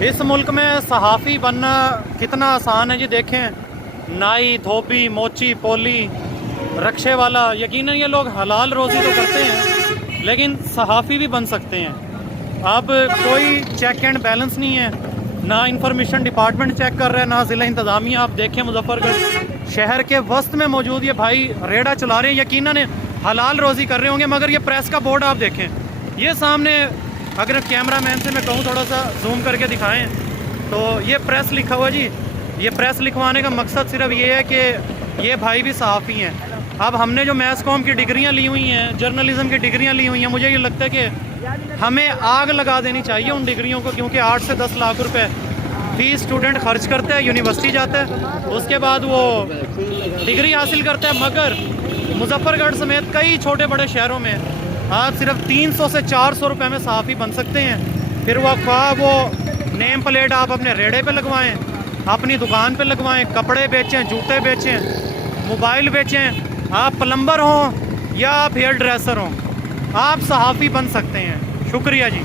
اس ملک میں صحافی بننا کتنا آسان ہے جی. دیکھیں نائی، دھوبی، موچی، پولی، رکشے والا، یقیناً یہ لوگ حلال روزی تو کرتے ہیں لیکن صحافی بھی بن سکتے ہیں. اب کوئی چیک اینڈ بیلنس نہیں ہے، نہ انفارمیشن ڈپارٹمنٹ چیک کر رہا ہے، نہ ضلع انتظامیہ. آپ دیکھیں مظفر گڑھ شہر کے وسط میں موجود یہ بھائی ریڑا چلا رہے ہیں، یقیناً حلال روزی کر رہے ہوں گے. مگر یہ پریس کا بورڈ آپ دیکھیں، یہ سامنے اگر کیمرہ مین سے میں کہوں تھوڑا سا زوم کر کے دکھائیں تو یہ پریس لکھا ہوا جی. یہ پریس لکھوانے کا مقصد صرف یہ ہے کہ یہ بھائی بھی صحافی ہیں. اب ہم نے جو میس کام کی ڈگریاں لی ہوئی ہیں، جرنلزم کی ڈگریاں لی ہوئی ہیں، مجھے یہ لگتا ہے کہ ہمیں آگ لگا دینی چاہیے ان ڈگریوں کو، کیونکہ 8 سے 10 لاکھ روپے فی اسٹوڈنٹ خرچ کرتا ہے، یونیورسٹی جاتا ہے، اس کے بعد وہ ڈگری حاصل کرتا ہے. مگر مظفر گڑھ سمیت کئی چھوٹے بڑے شہروں میں آپ صرف 300 سے 400 روپے میں صحافی بن سکتے ہیں. پھر وہ خواہ وہ نیم پلیٹ آپ اپنے ریڑے پہ لگوائیں، اپنی دکان پہ لگوائیں، کپڑے بیچیں، جوتے بیچیں، موبائل بیچیں، آپ پلمبر ہوں یا آپ ہیئر ڈریسر ہوں، آپ صحافی بن سکتے ہیں. شکریہ جی.